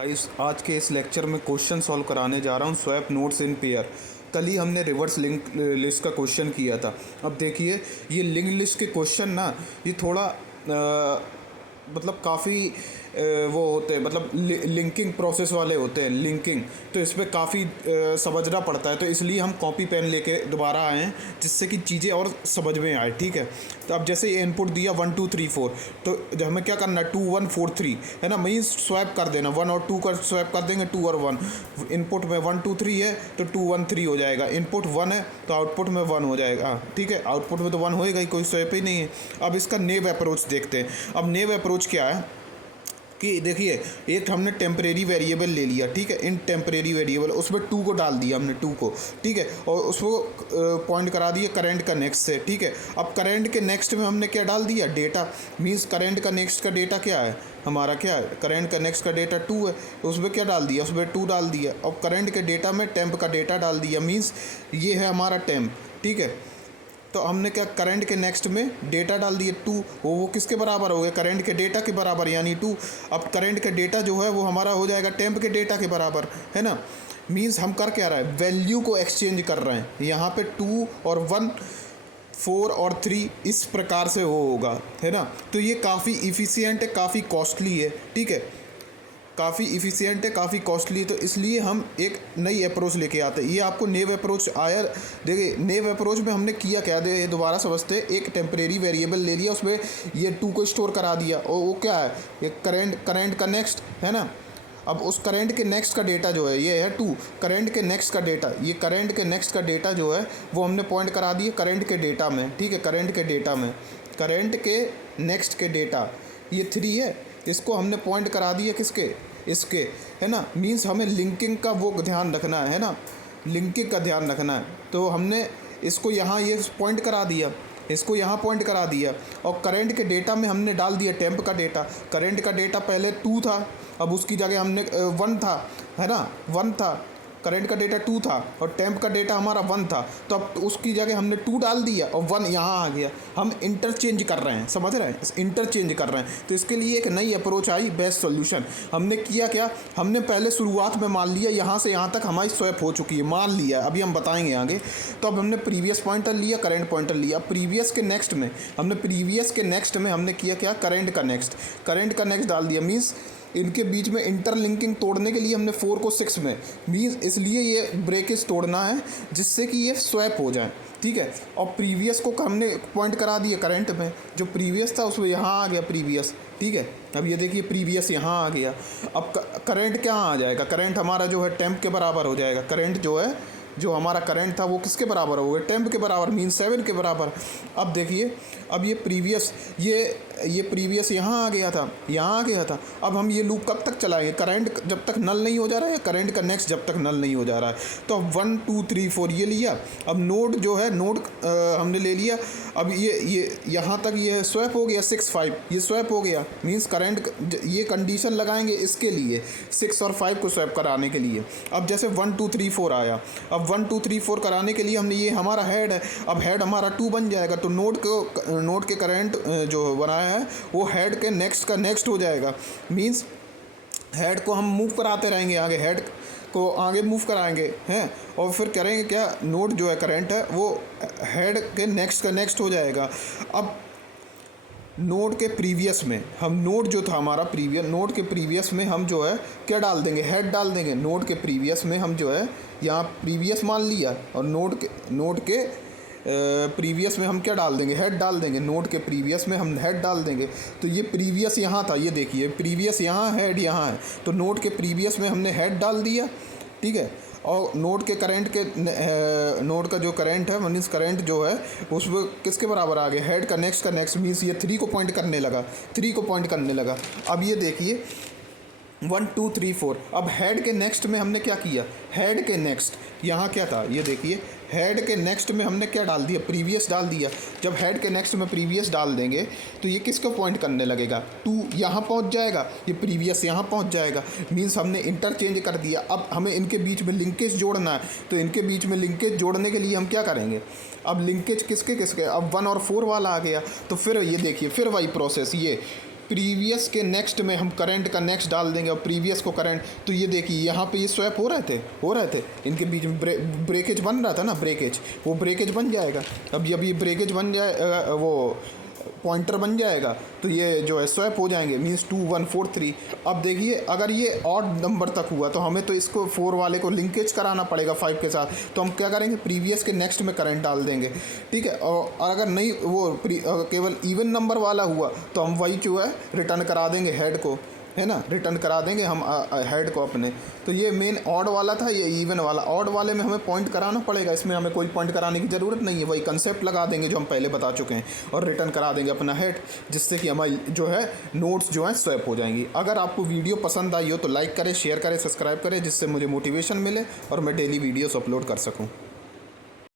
Guys, आज के इस लेक्चर में क्वेश्चन सॉल्व कराने जा रहा हूँ स्वैप नोड्स इन पेयर। कल ही हमने रिवर्स लिंक लिस्ट का क्वेश्चन किया था। अब देखिए, ये लिंक लिस्ट के क्वेश्चन ना, ये थोड़ा मतलब काफ़ी वो होते हैं, मतलब लिंकिंग प्रोसेस वाले होते हैं, लिंकिंग। तो इस पर काफ़ी समझना पड़ता है, तो इसलिए हम कॉपी पेन लेके दोबारा आए हैं जिससे कि चीज़ें और समझ में आए। ठीक है, तो अब जैसे ये इनपुट दिया 1 2 3 4, तो हमें क्या करना है, 2 1 4 3 है ना। मीन्स स्वैप कर देना, 1 और 2 का स्वैप कर देंगे, 2 और 1। इनपुट में 1 2 3 है तो 2 1 3 हो जाएगा। इनपुट 1 है तो आउटपुट में 1 हो जाएगा। ठीक है, आउटपुट में तो 1 होएगा ही, कोई स्वैप ही नहीं है। अब इसका नेव अप्रोच देखते हैं। अब नेव अप्रोच क्या है कि देखिए, एक हमने टेम्परेरी वेरिएबल ले लिया। ठीक है, इन टेम्परेरी वेरिएबल उसमें 2 को डाल दिया हमने, 2 को। ठीक है, और उसको पॉइंट करा दिए करंट का नेक्स्ट से। ठीक है, अब करंट के नेक्स्ट में हमने क्या डाल दिया, डेटा। मीन्स करंट का नेक्स्ट का डेटा क्या है हमारा, क्या है, करंट का नेक्स्ट का डेटा 2 है, उसमें क्या डाल दिया, उसमें 2 डाल दिया। और करंट के डेटा में टेम्प का डेटा डाल दिया। मीन्स ये है हमारा टेम्प। ठीक है, तो हमने क्या, करंट के नेक्स्ट में डेटा डाल दिए 2। वो किसके बराबर हो गया, करंट के डेटा के बराबर, यानी 2। अब करंट का डेटा जो है वो हमारा हो जाएगा टेम्प के डेटा के बराबर, है ना। मीन्स हम कर क्या रहे हैं, वैल्यू को एक्सचेंज कर रहे हैं। यहाँ पे 2 और 1, 4 और 3 इस प्रकार से होगा, है ना। तो ये काफ़ी इफ़िशियंट है, काफ़ी कॉस्टली है। ठीक है, काफ़ी इफ़िशियंट है, काफ़ी कॉस्टली, तो इसलिए हम एक नई अप्रोच लेके आते हैं। ये आपको नेव अप्रोच आया। देखिए, नेव अप्रोच में हमने किया क्या, दे दोबारा समझते हैं। एक टेम्परेरी वेरिएबल ले लिया, उसमें ये 2 को स्टोर करा दिया, और वो क्या है, एक करंट का नेक्स्ट, है ना। अब उस करंट के नेक्स्ट का डेटा जो है, ये है 2, करंट के नेक्स्ट का डेटा, ये करंट के नेक्स्ट का डेटा जो है वो हमने पॉइंट करा दिए करंट के डेटा में। ठीक है, करंट के डेटा में, करंट के नेक्स्ट के डेटा ये 3 है, इसको हमने पॉइंट करा दिया किसके, इसके, है ना। मीन्स हमें लिंकिंग का वो ध्यान रखना है ना, लिंकिंग का ध्यान रखना है। तो हमने इसको यहाँ ये पॉइंट करा दिया, इसको यहाँ पॉइंट करा दिया, और करंट के डेटा में हमने डाल दिया टेम्प का डेटा। करंट का डेटा पहले 2 था, अब उसकी जगह हमने 1 था, है ना, 1 था। करंट का डेटा 2 था और टेम्प का डेटा हमारा 1 था, तो अब उसकी जगह हमने 2 डाल दिया और 1 यहाँ आ गया। हम इंटरचेंज कर रहे हैं, समझ रहे हैं, इंटरचेंज कर रहे हैं। तो इसके लिए एक नई अप्रोच आई, बेस्ट सॉल्यूशन। हमने किया क्या, हमने पहले शुरुआत में मान लिया यहाँ से यहाँ तक हमारी स्वैप हो चुकी है, मान लिया, अभी हम बताएंगे आगे। तो अब हमने प्रीवियस पॉइंटर लिया, करंट पॉइंटर लिया। प्रीवियस के नेक्स्ट में हमने किया क्या, करंट का नेक्स्ट डाल दिया। मीन्स इनके बीच में इंटरलिंकिंग तोड़ने के लिए हमने 4 को 6 में, मीन्स इसलिए ये ब्रेकेज तोड़ना है जिससे कि ये स्वैप हो जाए। ठीक है, और प्रीवियस को हमने पॉइंट करा दिया करंट में, जो प्रीवियस था उसमें यहाँ आ गया प्रीवियस। ठीक है, अब ये देखिए प्रीवियस यहाँ आ गया। अब करंट क्या आ जाएगा, करंट हमारा जो है टेम्प के बराबर हो जाएगा। करंट जो है, जो हमारा करंट था वो किसके बराबर हो गया, टेम्प के बराबर, मीन 7 के बराबर। अब देखिए, अब ये प्रीवियस, ये प्रीवियस यहाँ आ गया था। अब हम ये लूप कब तक चलाएंगे, करंट जब तक नल नहीं हो जा रहा है, करंट का नेक्स्ट जब तक नल नहीं हो जा रहा है। तो अब 1 2 3 4 ये लिया। अब नोड जो है, नोड हमने ले लिया। अब ये यहाँ तक ये स्वैप हो गया, 6 5 ये स्वैप हो गया। मीन्स करंट, ये कंडीशन लगाएंगे इसके लिए, 6 और 5 को स्वैप कराने के लिए। अब जैसे 1 2 3 4 आया, अब 1 2 3 4 कराने के लिए हमने, ये हमारा हेड है, अब हेड हमारा 2 बन जाएगा। तो नोड के करंट जो बनाया है वो हेड के नेक्स्ट का नेक्स्ट हो जाएगा। मीन्स हेड को हम मूव कराते रहेंगे आगे, हेड को आगे मूव कराएंगे हैं, और फिर करेंगे क्या, नोड जो है करंट है वो हेड के नेक्स्ट का नेक्स्ट हो जाएगा। अब नोड के प्रीवियस में हम, नोड जो था हमारा प्रीवियस, नोड के प्रीवियस में हम जो है क्या डाल देंगे, हेड डाल देंगे। नोड के प्रीवियस में हम जो है यहाँ प्रीवियस मान लिया, और नोड के प्रीवियस में हम क्या डाल देंगे, हेड डाल देंगे। नोड के प्रीवियस में हम हेड डाल देंगे। तो ये प्रीवियस यहाँ था, ये देखिए प्रीवियस यहाँ, हेड यहाँ है। तो नोड के प्रीवियस में हमने हेड डाल दिया। ठीक है, और नोड के करंट के, नोड का जो करंट है, मीन्स करंट जो है उसमें किसके बराबर आ गया, हेड का नेक्स्ट। मीन्स ये 3 को पॉइंट करने लगा। अब ये देखिए 1 2 3 4। अब हेड के नेक्स्ट में हमने क्या किया, हेड के नेक्स्ट यहाँ क्या था, ये देखिए हेड के नेक्स्ट में हमने क्या डाल दिया, प्रीवियस डाल दिया। जब हेड के नेक्स्ट में प्रीवियस डाल देंगे तो ये किसको पॉइंट करने लगेगा, 2 यहाँ पहुँच जाएगा, ये प्रीवियस यहाँ पहुँच जाएगा। मीन्स हमने इंटरचेंज कर दिया। अब हमें इनके बीच में लिंकेज जोड़ना है, तो इनके बीच में लिंकेज जोड़ने के लिए हम क्या करेंगे, अब लिंकेज किसके, अब 1 और 4 वाला आ गया। तो फिर ये देखिए, फिर वही प्रोसेस, ये प्रीवियस के नेक्स्ट में हम करंट का नेक्स्ट डाल देंगे और प्रीवियस को करंट, तो ये देखिए यहाँ पे ये स्वैप हो रहे थे इनके बीच में ब्रेकेज बन रहा था ना, ब्रेकेज, वो ब्रेकेज बन जाएगा। अब जब ये ब्रेकेज बन जाए, वो पॉइंटर बन जाएगा, तो ये जो है स्वैप हो जाएंगे, मीन्स 2 1 4 3। अब देखिए अगर ये ऑड नंबर तक हुआ तो हमें तो इसको 4 वाले को लिंकेज कराना पड़ेगा 5 के साथ, तो हम क्या करेंगे, प्रीवियस के नेक्स्ट में करंट डाल देंगे, ठीक है। और अगर नहीं वो केवल इवन नंबर वाला हुआ तो हम वही जो है रिटर्न करा देंगे हेड को, है ना, रिटर्न करा देंगे हम हेड को अपने। तो ये मेन ऑड वाला था, ये इवन वाला। ऑड वाले में हमें पॉइंट कराना पड़ेगा, इसमें हमें कोई पॉइंट कराने की ज़रूरत नहीं है, वही कंसेप्ट लगा देंगे जो हम पहले बता चुके हैं और रिटर्न करा देंगे अपना हेड, जिससे कि हमारी जो है नोट्स जो हैं स्वैप हो जाएंगी। अगर आपको वीडियो पसंद आई हो तो लाइक करें, शेयर करें, सब्सक्राइब करें, जिससे मुझे मोटिवेशन मिले और मैं डेली वीडियोस अपलोड कर सकूँ।